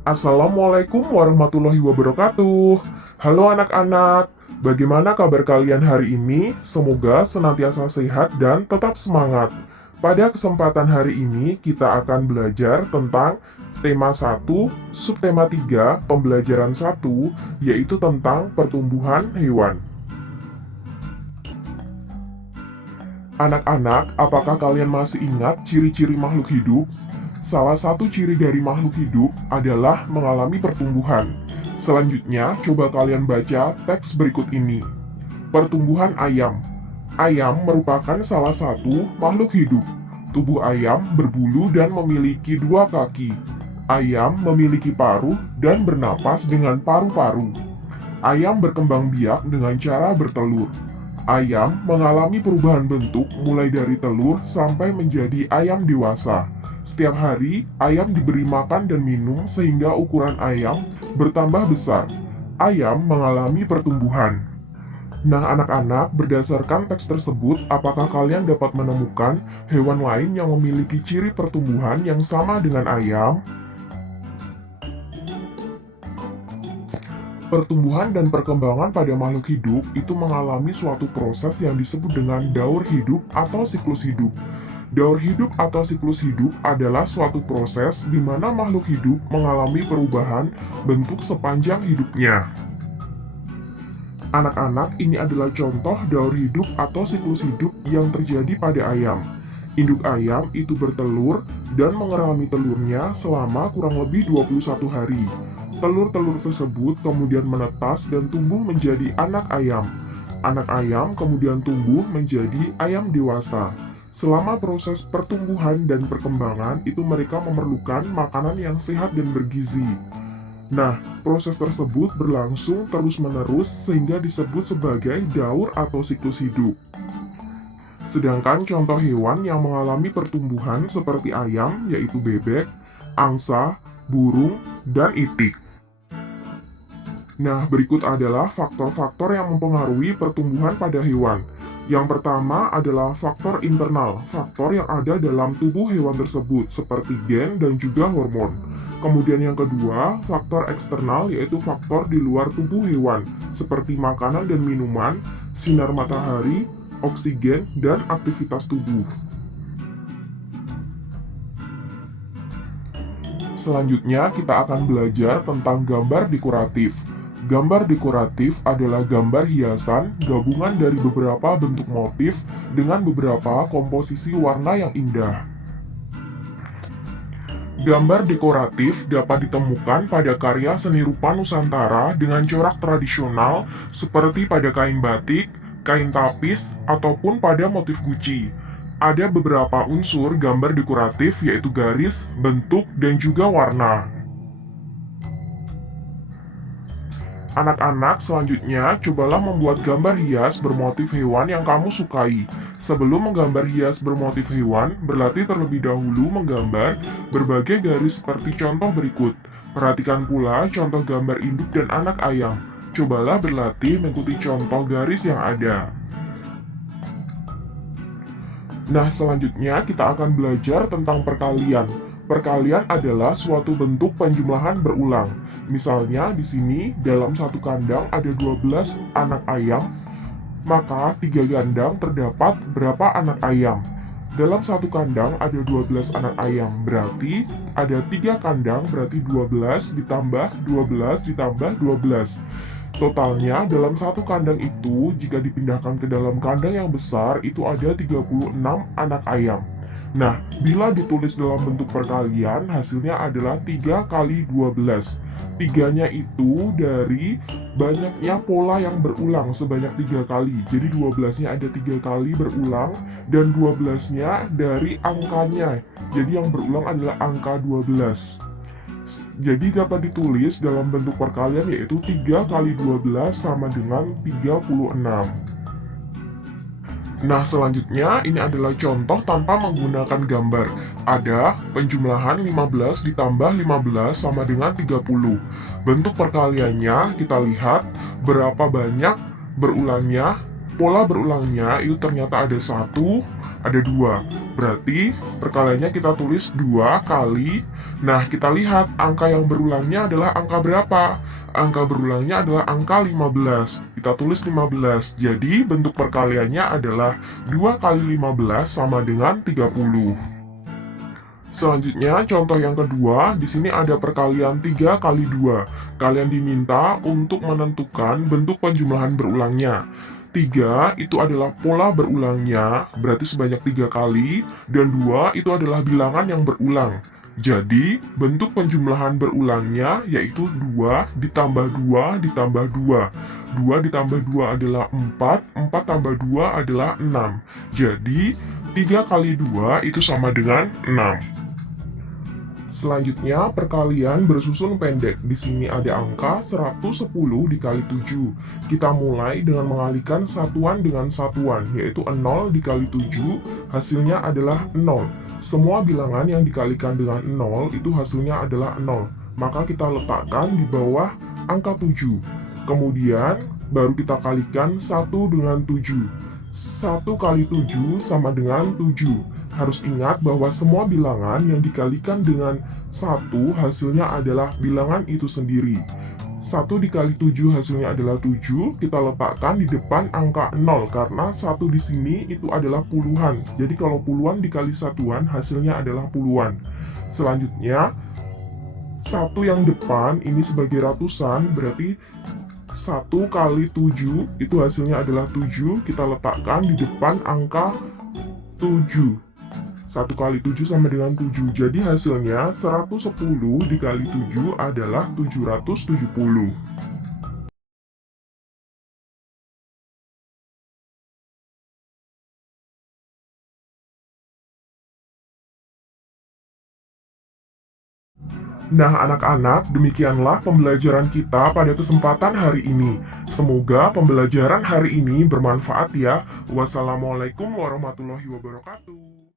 Assalamualaikum warahmatullahi wabarakatuh. Halo anak-anak, bagaimana kabar kalian hari ini? Semoga senantiasa sehat dan tetap semangat. Pada kesempatan hari ini, kita akan belajar tentang tema 1, subtema 3, pembelajaran 1, yaitu tentang pertumbuhan hewan. Anak-anak, apakah kalian masih ingat ciri-ciri makhluk hidup? Salah satu ciri dari makhluk hidup adalah mengalami pertumbuhan. Selanjutnya, coba kalian baca teks berikut ini. Pertumbuhan ayam. Ayam merupakan salah satu makhluk hidup. Tubuh ayam berbulu dan memiliki dua kaki. Ayam memiliki paruh dan bernapas dengan paru-paru. Ayam berkembang biak dengan cara bertelur. Ayam mengalami perubahan bentuk mulai dari telur sampai menjadi ayam dewasa. Setiap hari, ayam diberi makan dan minum sehingga ukuran ayam bertambah besar. Ayam mengalami pertumbuhan. Nah, anak-anak, berdasarkan teks tersebut, apakah kalian dapat menemukan hewan lain yang memiliki ciri pertumbuhan yang sama dengan ayam? Pertumbuhan dan perkembangan pada makhluk hidup itu mengalami suatu proses yang disebut dengan daur hidup atau siklus hidup. Daur hidup atau siklus hidup adalah suatu proses di mana makhluk hidup mengalami perubahan bentuk sepanjang hidupnya. Anak-anak, ini adalah contoh daur hidup atau siklus hidup yang terjadi pada ayam. Induk ayam itu bertelur dan mengerami telurnya selama kurang lebih 21 hari. Telur-telur tersebut kemudian menetas dan tumbuh menjadi anak ayam. Anak ayam kemudian tumbuh menjadi ayam dewasa. Selama proses pertumbuhan dan perkembangan itu mereka memerlukan makanan yang sehat dan bergizi. Nah, proses tersebut berlangsung terus-menerus sehingga disebut sebagai daur atau siklus hidup. Sedangkan contoh hewan yang mengalami pertumbuhan seperti ayam yaitu bebek, angsa, burung, dan itik. Nah, berikut adalah faktor-faktor yang mempengaruhi pertumbuhan pada hewan. Yang pertama adalah faktor internal, faktor yang ada dalam tubuh hewan tersebut, seperti gen dan juga hormon. Kemudian yang kedua, faktor eksternal, yaitu faktor di luar tubuh hewan, seperti makanan dan minuman, sinar matahari, oksigen, dan aktivitas tubuh. Selanjutnya, kita akan belajar tentang gambar dekoratif. Gambar dekoratif adalah gambar hiasan gabungan dari beberapa bentuk motif dengan beberapa komposisi warna yang indah. Gambar dekoratif dapat ditemukan pada karya seni rupa Nusantara dengan corak tradisional seperti pada kain batik, kain tapis, ataupun pada motif guci. Ada beberapa unsur gambar dekoratif yaitu garis, bentuk, dan juga warna. Anak-anak, selanjutnya, cobalah membuat gambar hias bermotif hewan yang kamu sukai. Sebelum menggambar hias bermotif hewan, berlatih terlebih dahulu menggambar berbagai garis seperti contoh berikut. Perhatikan pula contoh gambar induk dan anak ayam. Cobalah berlatih mengikuti contoh garis yang ada. Nah, selanjutnya kita akan belajar tentang perkalian. Perkalian adalah suatu bentuk penjumlahan berulang. Misalnya di sini dalam satu kandang ada 12 anak ayam, maka 3 kandang terdapat berapa anak ayam? Dalam satu kandang ada 12 anak ayam, berarti ada 3 kandang, berarti 12 ditambah 12 ditambah 12. Totalnya dalam satu kandang itu, jika dipindahkan ke dalam kandang yang besar, itu ada 36 anak ayam. Nah, bila ditulis dalam bentuk perkalian, hasilnya adalah 3 kali 12. Tiganya itu dari banyaknya pola yang berulang sebanyak 3 kali. Jadi 12-nya ada 3 kali berulang, dan 12-nya dari angkanya. Jadi yang berulang adalah angka 12. Jadi dapat ditulis dalam bentuk perkalian yaitu 3 kali 12 sama dengan 36. Nah, selanjutnya ini adalah contoh tanpa menggunakan gambar. Ada penjumlahan 15 ditambah 15 sama dengan 30. Bentuk perkaliannya kita lihat berapa banyak berulangnya. Pola berulangnya itu ternyata ada 1, ada 2. Berarti perkaliannya kita tulis 2 kali. Nah, kita lihat angka yang berulangnya adalah angka berapa? Angka berulangnya adalah angka 15. Kita tulis 15. Jadi, bentuk perkaliannya adalah 2 kali 15 sama dengan 30. Selanjutnya, contoh yang kedua, di sini ada perkalian 3 kali 2. Kalian diminta untuk menentukan bentuk penjumlahan berulangnya. 3 itu adalah pola berulangnya, berarti sebanyak 3 kali, dan 2 itu adalah bilangan yang berulang. Jadi, bentuk penjumlahan berulangnya yaitu 2 ditambah 2 ditambah 2. 2 ditambah 2 adalah 4, 4 tambah 2 adalah 6. Jadi, 3 kali 2 itu sama dengan 6. Selanjutnya, perkalian bersusun pendek. Di sini ada angka 110 dikali 7. Kita mulai dengan mengalihkan satuan dengan satuan, yaitu 0 dikali 7, hasilnya adalah 0. Semua bilangan yang dikalikan dengan 0 itu hasilnya adalah 0. Maka kita letakkan di bawah angka 7. Kemudian, baru kita kalikan 1 dengan 7. 1 kali 7 sama dengan 7. Harus ingat bahwa semua bilangan yang dikalikan dengan 1 hasilnya adalah bilangan itu sendiri. 1 dikali 7 hasilnya adalah 7, kita letakkan di depan angka 0 karena 1 di sini itu adalah puluhan. Jadi kalau puluhan dikali satuan hasilnya adalah puluhan. Selanjutnya, 1 yang depan ini sebagai ratusan, berarti 1 kali 7 itu hasilnya adalah 7, kita letakkan di depan angka 7. 1 kali 7 sama dengan 7, jadi hasilnya 110 dikali 7 adalah 770. Nah, anak-anak, demikianlah pembelajaran kita pada kesempatan hari ini. Semoga pembelajaran hari ini bermanfaat ya. Wassalamualaikum warahmatullahi wabarakatuh.